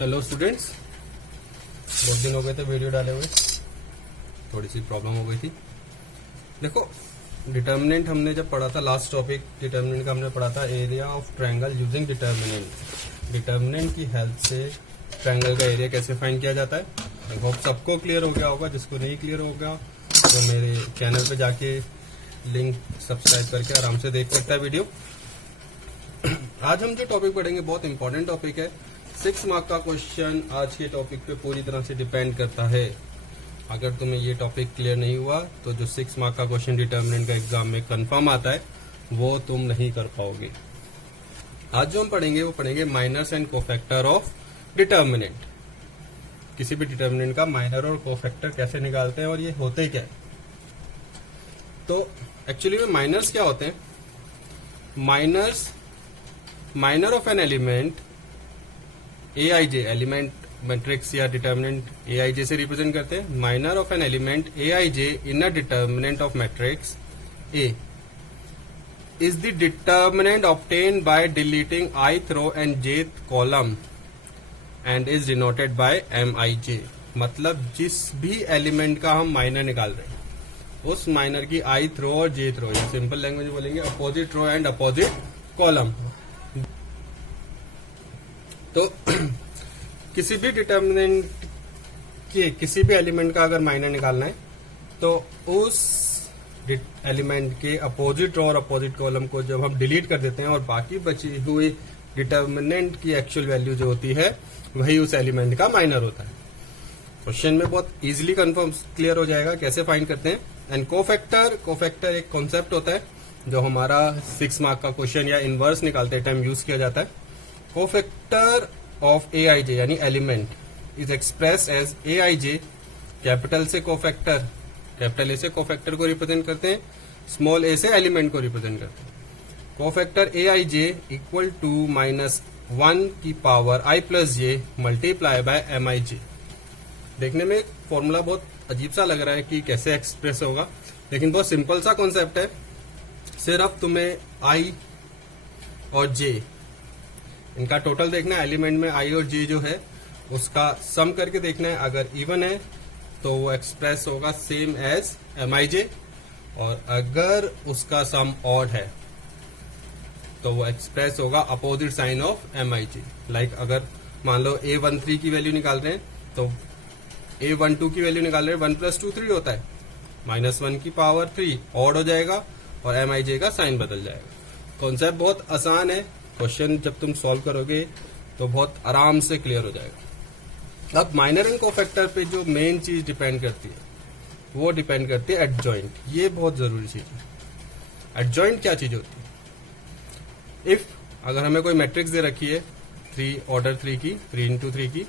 Hello students, बहुत दिन हो गए थे वीडियो डाले हुए, थोड़ी सी प्रॉब्लम हो गई थी। देखो, डिटर्मिनेंट हमने जब पढ़ा था, लास्ट टॉपिक डिटर्मिनेंट का हमने पढ़ा था, area of triangle using determinant. Determinant की हेल्प से ट्रायंगल का एरिया कैसे फाइंड किया जाता है। आई होप सबको क्लियर हो गया होगा। जिसको नहीं क्लियर होगा तो मेरे चैनल पे जाके लिंक सब्सक्राइब करके आराम से देख सकता है वीडियो। आज हम जो टॉपिक पढ़ेंगे बहुत इंपॉर्टेंट टॉपिक है। 6 मार्क का क्वेश्चन आज के टॉपिक पे पूरी तरह से डिपेंड करता है। अगर तुम्हें ये टॉपिक क्लियर नहीं हुआ तो जो 6 मार्क का क्वेश्चन डिटर्मिनेंट का एग्जाम में कंफर्म आता है वो तुम नहीं कर पाओगे। आज जो हम पढ़ेंगे वो पढ़ेंगे minors and cofactor of determinant. किसी भी डिटर्मिनेंट का माइनर और कोफैक्टर कैसे निकालते हैं और ये होते क्या है। तो एक्चुअली में माइनर्स क्या होते हैं। Minor of an element AIJ, element matrix या डिटर्मिनेंट AIJ से रिप्रेजेंट करते हैं। Minor of an element AIJ in a determinant of matrix A is the determinant obtained by deleting ith row and jth column and is denoted by MIJ। मतलब जिस भी element का हम minor निकाल रहे हैं उस माइनर की ith रो और jth रो, या सिंपल लैंग्वेज बोलेंगे opposite row and opposite column. तो किसी भी डिटर्मिनेंट के किसी भी एलिमेंट का अगर माइनर निकालना है तो उस एलिमेंट के अपोजिट रो और अपोजिट कॉलम को जब हम डिलीट कर देते हैं और बाकी बची हुई डिटर्मिनेंट की एक्चुअल वैल्यू जो होती है वही उस एलिमेंट का माइनर होता है। क्वेश्चन में बहुत इजीली कंफर्म क्लियर हो जाएगा कैसे फाइंड करते हैं। एंड कोफैक्टर एक कॉन्सेप्ट होता है जो हमारा 6 मार्क का क्वेश्चन या इनवर्स निकालते टाइम यूज किया जाता है। कोफैक्टर ऑफ AIJ यानी element is express as AIJ। Capital से कोफैक्टर, कैपिटल A से कोफैक्टर को रिप्रेजेंट करते हैं, स्मॉल a से एलिमेंट को रिप्रेजेंट करते हैं। कोफैक्टर AIJ इक्वल टू -1 की power i plus j multiply by MIJ। देखने में फॉर्मूला बहुत अजीब सा लग रहा है कि कैसे एक्सप्रेस होगा, लेकिन बहुत सिंपल सा कॉन्सेप्ट है। सिर्फ तुम्हें i और j इनका टोटल देखना है। एलिमेंट में i और j जो है उसका सम करके देखना है। अगर इवन है तो वो एक्सप्रेस होगा सेम एज MIJ, और अगर उसका सम ऑड है तो वो एक्सप्रेस होगा opposite sign of MIJ। Like अगर मान लो A13 की वैल्यू निकाल रहे हैं तो A12 की वैल्यू निकाल रहे हैं, 1 + 2 3 होता है, -1 की पावर 3 ऑड हो जाएगा और MIJ का साइन बदल जाएगा। कॉन्सेप्ट बहुत आसान है। क्वेश्चन जब तुम सॉल्व करोगे तो बहुत आराम से क्लियर हो जाएगा। अब माइनर एंड कोफैक्टर पे जो मेन चीज डिपेंड करती है वो डिपेंड करती है एडजॉइंट। ये बहुत जरूरी चीज है। एडजॉइंट क्या चीज होती है। इफ अगर हमें कोई मैट्रिक्स दे रखी है 3 ऑर्डर 3 की, 3 × 3 की,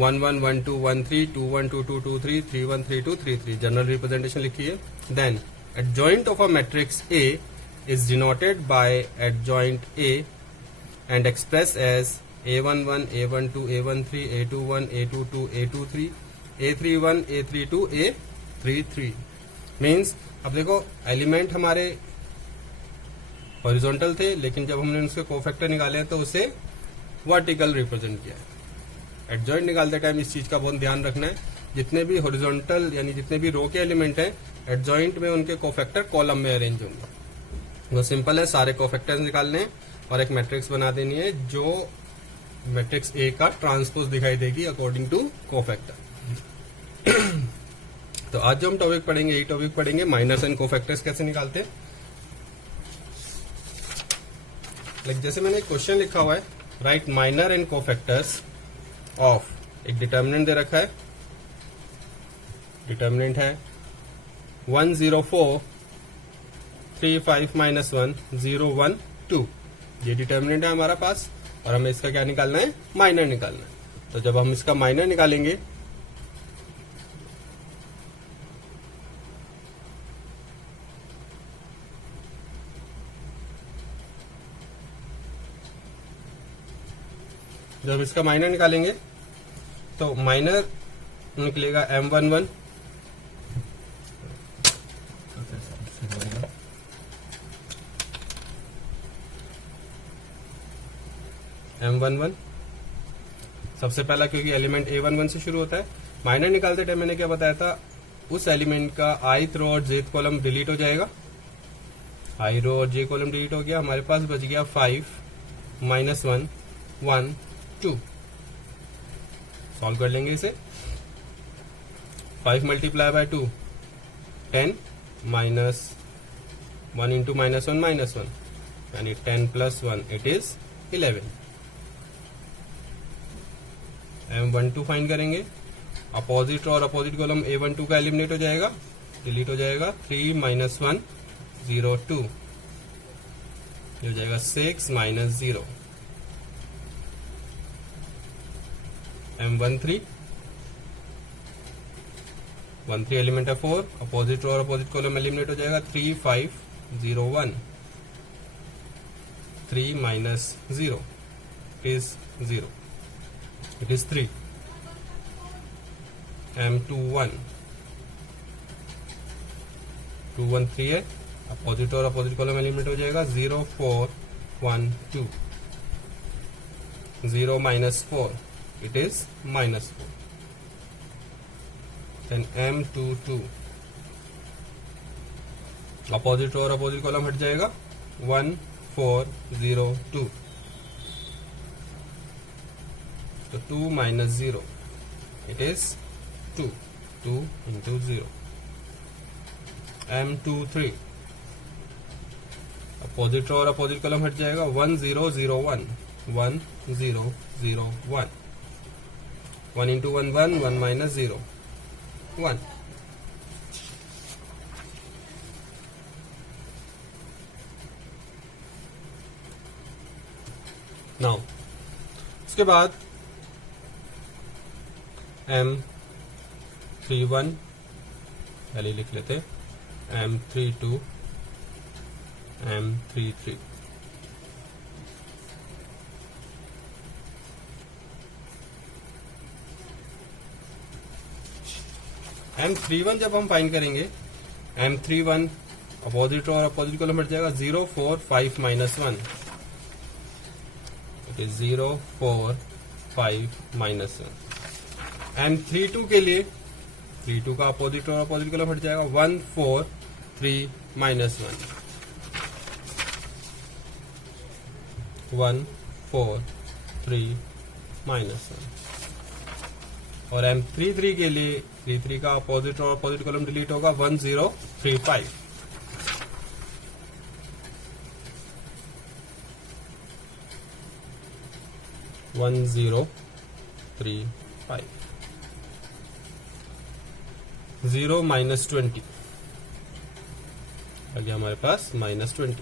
1 1 1 2 1 3 2 1 2 2 2 3 3 1 3 2 3 3 जनरल रिप्रेजेंटेशन लिखी है। Then adjoint of a matrix A is denoted by adjoint A and expressed as A11, A12, A13, A21, A22, A23, A31, A32, A33। Means अब देखो एलिमेंट हमारे हॉरिजॉन्टल थे, लेकिन जब हमने उसके कोफैक्टर निकाले हैं तो उसे वर्टिकल रिप्रेजेंट किया है। एडजॉइंट निकालते टाइम इस चीज का बहुत ध्यान रखना है। जितने भी हॉरिजॉन्टल यानी जितने भी रो के एलिमेंट हैं एडजॉइंट में उनके कोफैक्टर कॉलम में अरेंज होंगे। वो सिंपल है, सारे कोफैक्टर्स निकालने हैं और एक मैट्रिक्स बना देनी है जो मैट्रिक्स A का ट्रांसपोज दिखाई देगी अकॉर्डिंग टू कोफैक्टर। तो आज जो हम टॉपिक पढ़ेंगे यही टॉपिक पढ़ेंगे माइनर्स एंड कोफैक्टर्स कैसे निकालते हैं। लाइक जैसे मैंने एक क्वेश्चन लिखा हुआ है, right minor and cofactors of, एक डिटर्मिनेंट दे रखा है। डिटर्मिनेंट है 104 35 -1 0 1 2। ये डिटर्मिनेंट है हमारा पास और हमें इसका क्या निकालना है, माइनर निकालना है। तो जब हम इसका माइनर निकालेंगे तो माइनर निकलेगा M11, M11 सबसे पहला क्योंकि एलिमेंट A11 से शुरू होता है, माइनर निकालते टाइम मैंने क्या बताया था, उस एलिमेंट का ith रो और jth कॉलम डिलीट हो जाएगा। i रो और j कॉलम डिलीट हो गया, हमारे पास बच गया 5 -1 1 2। सॉल्व कर लेंगे इसे। 5 मल्टीप्लाई बाय 2 10 माइनस 1 इंटू -1 -1 यानी 10 + 1 इट इज 11। M12 फाइंड करेंगे। अपोजिट और अपोजिट कॉलम A12 का एलिमिनेट हो जाएगा, डिलीट हो जाएगा। 3 - 1 0 2 हो जाएगा 6 - 0। M13 एलिमेंट है 4, अपोजिट और अपोजिट कॉलम एलिमिनेट हो जाएगा। 3 5 0 1 3 - 0 is 0, it is 3। M21 3 है, अपोजिट और अपोजिट कॉलम एलिमिनेट हो जाएगा। 0 4 1 2 0 - 4 it is -4। then M22 opposite और अपोजिट कॉलम हट जाएगा। 1 4 0 2 तो 2 - 0 it is 2 2 into 0। M23 opposite और अपोजिट कॉलम हट जाएगा। 1 0 0 1 1 0 0 1 1 into 1 1 1 - 0 1। नाउ उसके बाद M31 पहले लिख लेते, M32 M33 M31 जब हम फाइंड करेंगे, M31 अपोजिट और अपोजिट कॉलम हट जाएगा। 0 4 5 - 1 इट इज 0 4 5 - 1। M32 के लिए 32 का अपोजिट और अपोजिट कॉलम हट जाएगा। 1 4 3 - 1 1 4 3 - 1। और M33 के लिए 33 का अपोजिट और अपोजिट कॉलम डिलीट होगा। 1 0 3 5 1 0 3 5 0 - 20 आ गया हमारे पास -20।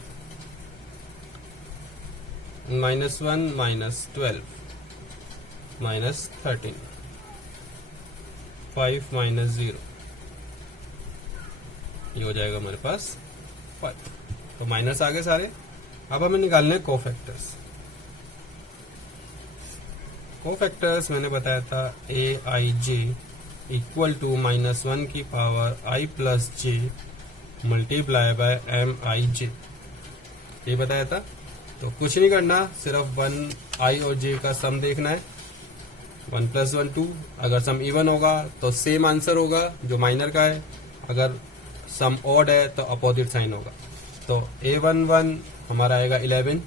-1 - 12 -13 5 - 0 ये हो जाएगा हमारे पास 5। तो माइनस आ गए सारे। अब हमें निकालने कोफैक्टर्स। कोफैक्टर्स मैंने बताया था aij इक्वल टू -1 की power i plus j multiply by mij, ये बताया था। तो कुछ नहीं करना, सिर्फ 1 i और j का सम देखना है। 1 + 1 2, अगर सम इवन होगा तो सेम आंसर होगा जो माइनर का है, अगर सम ऑड है तो अपोजिट साइन होगा। तो a11 हमारा आएगा 11,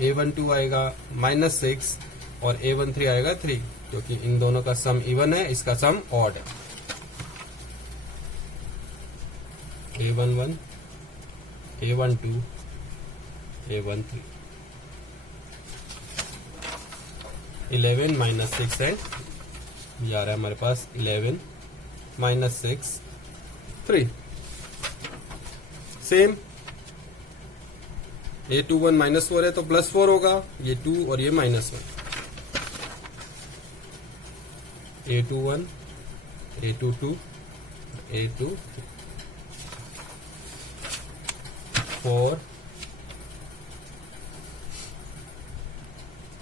a12 आएगा -6 और a13 आएगा 3, क्योंकि इन दोनों का सम इवन है, इसका सम ऑड है। a11 a12 a13 11 - 6 है, ये आ रहा है हमारे पास 11 - 6 3। सेम a21 -4 है तो +4 होगा, ये 2 और ये -1। a21 a22 a23 4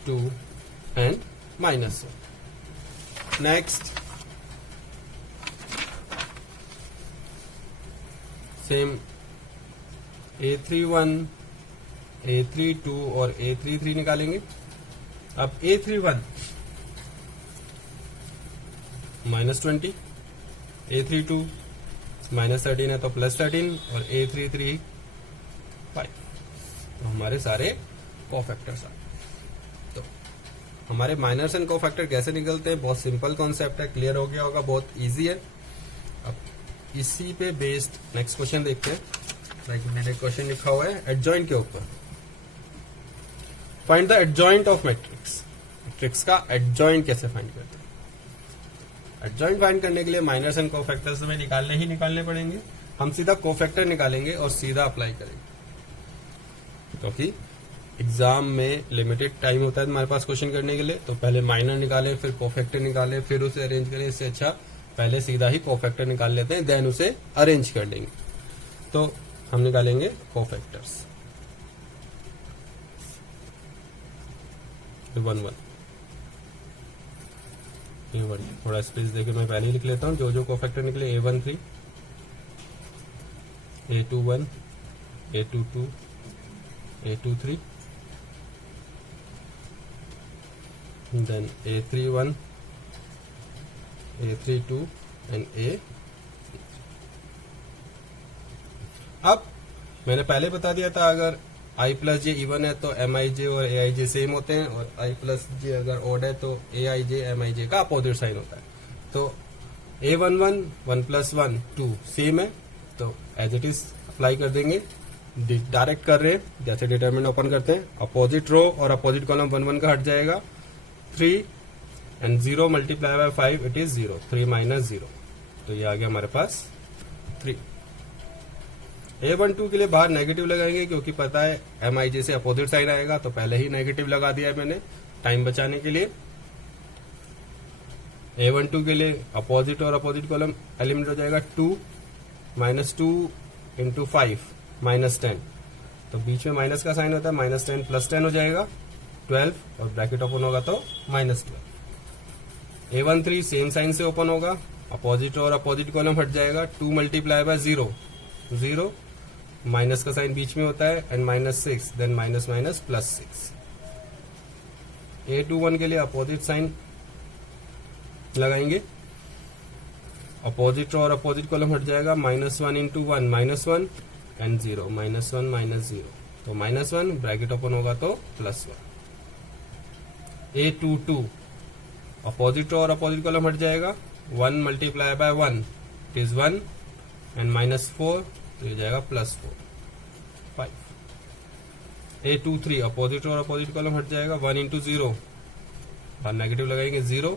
2 and -1। Next same a31 a32 और a33 निकालेंगे। अब a31 -20, A32 -13 है तो +13 और A33 5। तो हमारे सारे कोफैक्टर्स आ गए। तो हमारे माइनर्स एंड कोफैक्टर कैसे निकलते हैं, बहुत सिंपल कॉन्सेप्ट है, क्लियर हो गया होगा, बहुत इजी है। अब इसी पे बेस्ड नेक्स्ट क्वेश्चन देखते हैं। लाइक मैंने एक क्वेश्चन लिखा हुआ है एडजॉइंट के ऊपर, find the adjoint of matrix. Matrix का एडजॉइंट कैसे फाइंड करते हैं? एडजॉइंट फाइंड करने के लिए माइनर्स एंड कोफैक्टर्स हमें निकालने पड़ेंगे। हम सीधा कोफैक्टर निकालेंगे और सीधा अप्लाई करेंगे, क्योंकि एग्जाम में लिमिटेड टाइम होता है हमारे पास क्वेश्चन करने के लिए। तो पहले माइनर निकालें, फिर कोफैक्टर निकालें, फिर उसे अरेंज करें। इससे अच्छा पहले सीधा ही कोफैक्टर निकाल लेते हैं, देन उसे अरेंज कर देंगे। तो हम निकालेंगे कोफैक्टर्स 1 1। थोड़ा स्पेस देके मैं पहले ही लिख लेता हूँ जो कोफैक्टर निकले। A13, A21, A22, A23, then A31, A32 and A। अब मैंने पहले बता दिया था अगर i प्लस जे इवन है तो MIJ और AIJ सेम होते हैं, और i प्लस जे अगर ऑड है तो AIJ MIJ का अपोजिट साइन होता है। तो A11 1 + 1 2 सेम है, तो एज इट इज अप्लाई कर देंगे। डायरेक्ट कर रहे हैं, जैसे डिटरमिनेंट ओपन करते हैं, अपोजिट रो और अपोजिट कॉलम 1 1 का हट जाएगा। 3 and 0 multiplied by 5 it is 0, 3 - 0, तो ये आ गया हमारे पास 3। A12 के लिए बाहर नेगेटिव लगाएंगे, क्योंकि पता है MIJ से अपोजिट साइन आएगा, तो पहले ही नेगेटिव लगा दिया है मैंने टाइम बचाने के लिए। A12 के लिए अपोजिट और अपोजिट कॉलम एलिमिनेट हो जाएगा। 2 - 2 × 5 -10, तो बीच में माइनस का साइन होता है, -10 + 10 हो जाएगा 12, और ब्रैकेट ओपन होगा तो -12। A13 सेम साइन से ओपन होगा, अपोजिट और अपोजिट कॉलम हट जाएगा। 2 × 0 0, माइनस का साइन बीच में होता है, एंड -6 देन -6। A21 के लिए अपोजिट साइन लगाएंगे, अपोजिट और अपोजिट कॉलम हट जाएगा। -1 × 1 -1 एंड 0, -1 - 0, तो -1 ब्रैकेट ओपन होगा तो +1। A22 अपोजिट और अपोजिट कॉलम हट जाएगा। 1 × 1 इज 1 एंड -4, तो ये जाएगा +4 5। A23 अपोजिट और अपोजिट कॉलम हट जाएगा। 1 × 0, बाहर नेगेटिव लगाएंगे 0,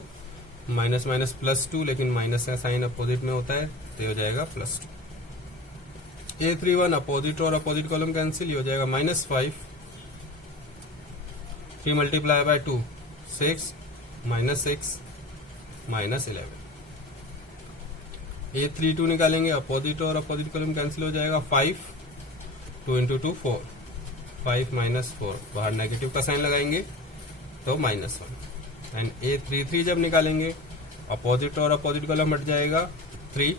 माइनस +2, लेकिन माइनस का साइन अपोजिट में होता है, तो ये हो जाएगा +2। A31 अपोजिट और अपोजिट कॉलम कैंसिल, ये हो जाएगा -5। 3 × 2 6, -6 -11। A32 निकालेंगे, अपोजिट और अपोजिट कॉलम कैंसिल हो जाएगा। 5 2 × 2 4, 5 - 4, बाहर नेगेटिव का साइन लगाएंगे तो -1। एंड A33 जब निकालेंगे, अपोजिट और अपोजिट कॉलम हट जाएगा 3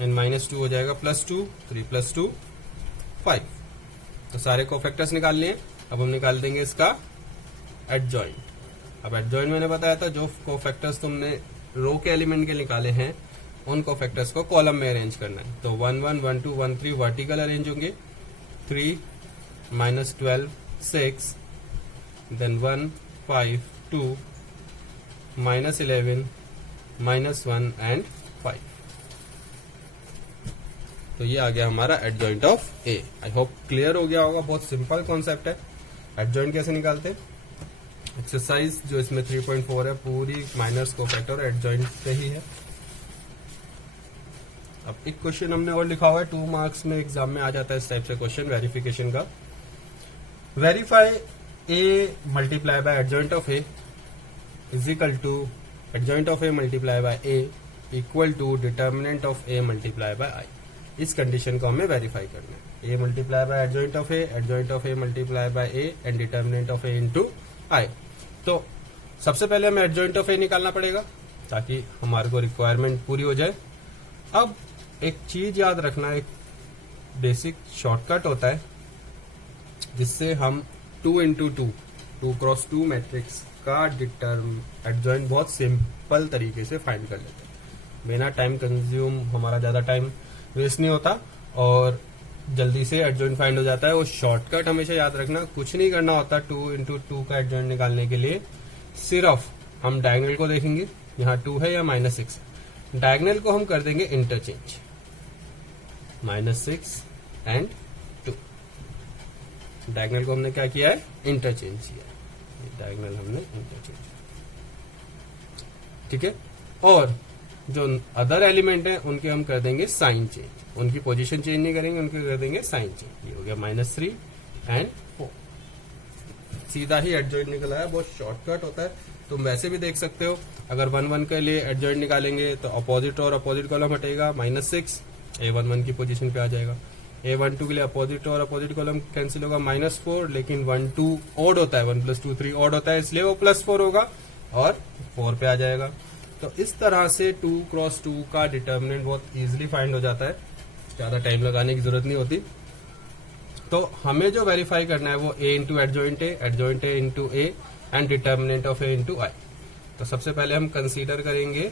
एंड -2 हो जाएगा +2, 3 + 2 5। तो सारे कोफैक्टर्स निकाल लिए। अब हम निकाल देंगे इसका एडजॉइंट। अब एडजॉइंट मैंने बताया था, जो कोफैक्टर्स तुमने रो के एलिमेंट के निकाले हैं उन कोफैक्टर्स को कॉलम में अरेंज करना है। तो 1 1 1 2 1 3 वर्टिकल अरेंज होंगे। 3 -12 6, देन 1 5 2 -11 -1 एंड 5। तो ये आ गया हमारा adjoint of A. I hope clear हो गया होगा, बहुत सिंपल कॉन्सेप्ट है। एडजॉइंट कैसे निकालते हैं, एक्सरसाइज जो इसमें 3.4 है पूरी माइनर्स कोफैक्टर एडजॉइंट पे ही है। अब एक क्वेश्चन हमने और लिखा हुआ है, 2 मार्क्स में एग्जाम में आ जाता है इस टाइप से क्वेश्चन वेरिफिकेशन का। Verify A multiply by adjoint of A is equal to adjoint of A multiply by A equal to determinant of A multiply by I. इस कंडीशन को हमें वेरीफाई करना है। A multiply by adjoint of A multiply by A and determinant of A into I. तो सबसे पहले हमें adjoint of ए निकालना पड़ेगा ताकि हमारे को रिक्वायरमेंट पूरी हो जाए। अब एक चीज याद रखना, एक बेसिक शॉर्टकट होता है जिससे हम 2 × 2 2x2 मैट्रिक्स का एडजॉइंट बहुत सिंपल तरीके से फाइंड कर लेते हैं, बिना टाइम कंज्यूम, हमारा ज्यादा टाइम वेस्ट नहीं होता और जल्दी से एडजॉइंट फाइंड हो जाता है। और शॉर्टकट हमेशा याद रखना, कुछ नहीं करना होता 2 into 2 का एडजॉइंट निकालने के लिए, सिर्फ हम डायगोनल को देखेंगे, यहाँ 2 है या -6, डायगोनल को हम कर देंगे इंटरचेंज, -6 and 2। डायगोनल को हमने क्या किया है, इंटरचेंज किया है, डायगोनल हमने इंटरचेंज, ठीक है। और जो अदर एलिमेंट है उनके हम कर देंगे साइन चेंज, उनकी पोजीशन चेंज नहीं करेंगे, उनके कर देंगे साइन चेंज। ये हो गया -3 and 4, सीधा ही एडजॉइंट निकला है, बहुत शॉर्टकट होता है। तुम वैसे भी देख सकते हो, अगर 1 के लिए एडजॉइंट निकालेंगे तो अपोजिट और अपोजिट कॉलम हटेगा, -6 A11 की पोजीशन पे आ जाएगा। A12 के लिए अपोजिट और अपोजिट कॉलम कैंसिल होगा, -4, लेकिन 1 2 ऑड होता है, 1 + 2 3 ऑड होता है, इसलिए वो +4 होगा और 4 पे आ जाएगा। तो इस तरह से 2x2 का डिटर्मिनेंट बहुत इजीली फाइंड हो जाता है, ज्यादा टाइम लगाने की जरूरत नहीं होती। तो हमें जो वेरीफाई करना है वो A into adjoint A into A and determinant of A into I। तो सबसे पहले हम कंसीडर करेंगे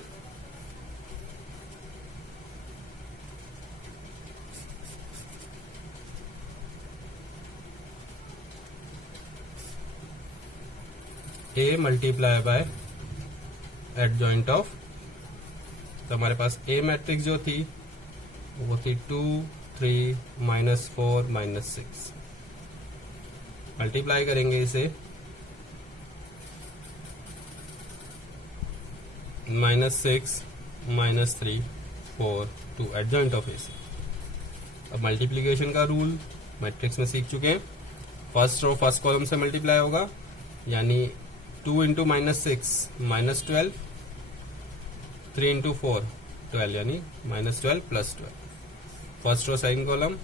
A multiply by adjoint of, तो हमारे पास A मैट्रिक्स जो थी वो थी 2 3 -4 -6, मल्टीप्लाई करेंगे इसे -6 -3 4 2 एडजॉइंट ऑफ A से। अब मल्टीप्लीकेशन का रूल मैट्रिक्स में सीख चुके हैं, फर्स्ट रो फर्स्ट कॉलम से मल्टीप्लाई होगा, यानी 2 इंटू -6 -12, 3 इंटू 4 12, यानी -12 + 12। First row second column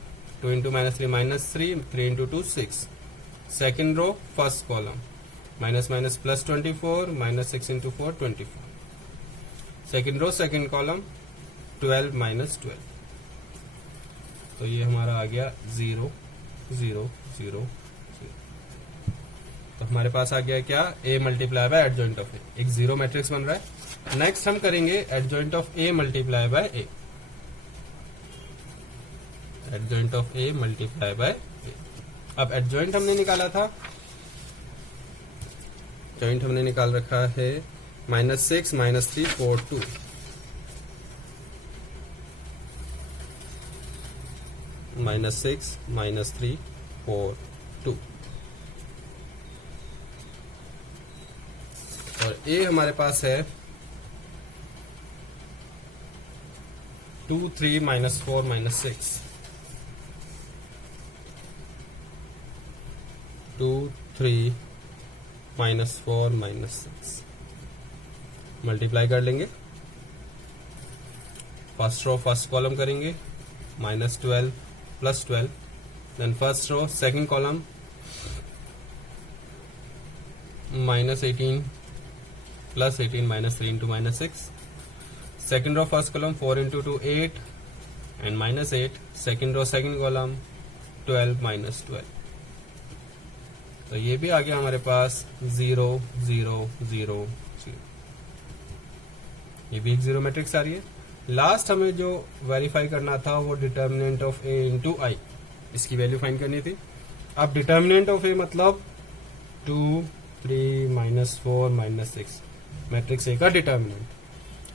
2 into -3 3 into 2 6। Second row first column -+ +24 -6 into 4 24। Second row second column 12 -12, तो ये हमारा आ गया 0 0 0 0। तो हमारे पास आ गया क्या, A multiply by adjoint of A, एक 0 मैट्रिक्स बन रहा है। नेक्स्ट हम करेंगे adjoint of A multiply by A, adjoint of A multiply by A। अब एडजॉइंट हमने निकाला था, जॉइंट हमने निकाल रखा है -6 -3 4 2, -6 -3 4 2, और A हमारे पास है 2 3 -4 -6, 2 3 -4 -6, मल्टीप्लाई कर लेंगे, फर्स्ट रो फर्स्ट कॉलम करेंगे, -12 + 12, then first row second column -18 + 18 -3 into -6, second row first column 4 into 2 8 and -8, second row second column 12 -12। तो ये भी आ गया हमारे पास 0 0 0 0, ये भी एक 0 मैट्रिक्स आ रही है। लास्ट हमें जो वेरीफाई करना था वो determinant of A into I, इसकी वैल्यू फाइंड करनी थी। अब डिटर्मिनेंट ऑफ A मतलब 2 3 -4 -6 मैट्रिक्स A का डिटर्मिनेंट,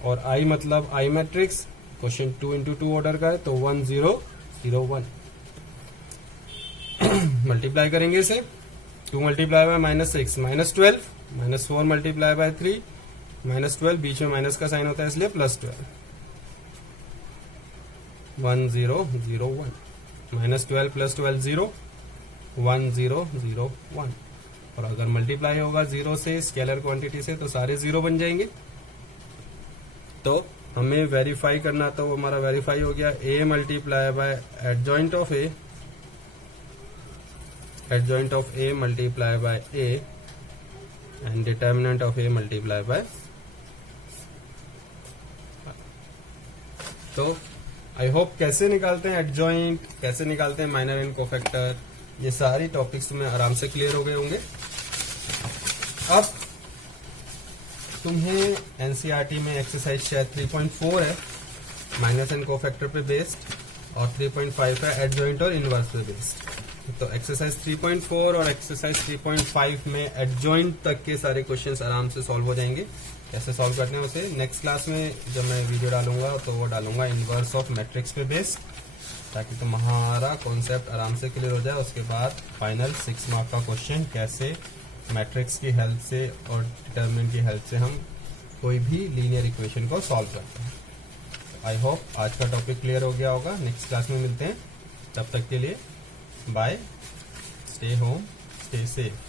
और I मतलब I matrix, question 2 into 2 order का है, तो 1 0 0 1। मल्टीप्लाई करेंगे इसे, 2 मल्टीप्लाई बाय -6 -12, -4 मल्टीप्लाई बाय 3 -12, बीच में माइनस का साइन होता है इसलिए +12, 1 0 0 1, -12 + 12 0 1 0 0 1। और अगर मल्टीप्लाई होगा 0 से स्केलर क्वांटिटी से तो सारे 0 बन जाएंगे। तो हमें वेरीफाई करना, तो हमारा वेरीफाई हो गया A multiply by adjoint of A, adjoint of A multiply by A and determinant of A multiply by. तो आई होप कैसे निकालते हैं एडजॉइंट, कैसे निकालते हैं माइनर एंड कोफैक्टर, ये सारी टॉपिक्स में आराम से क्लियर हो गए होंगे। अब तुम्हें एनसीईआरटी में एक्सरसाइज शायद 3.4 है, माइनस एंड कोफैक्टर पे बेस्ड, और 3.5 है एडजॉइंट और इनवर्स पे बेस्ड। तो एक्सरसाइज 3.4 और एक्सरसाइज 3.5 में एडजॉइंट तक के सारे क्वेश्चंस आराम से सॉल्व हो जाएंगे। कैसे सॉल्व करते हैं उसे नेक्स्ट क्लास में जब मैं वीडियो डालूंगा तो वो डालूंगा इनवर्स ऑफ मैट्रिक्स पे बेस्ड, ताकि तुम्हारा कॉन्सेप्ट आराम से क्लियर हो जाए। उसके बाद फाइनल 6 मार्क का क्वेश्चन कैसे मैट्रिक्स की हेल्प से और डिटरमिनेंट की हेल्प से हम कोई भी लीनियर इक्वेशन को सॉल्व करते हैं। आई होप आज का टॉपिक क्लियर हो गया होगा। नेक्स्ट क्लास में मिलते हैं, तब तक के लिए bye, stay home, stay safe.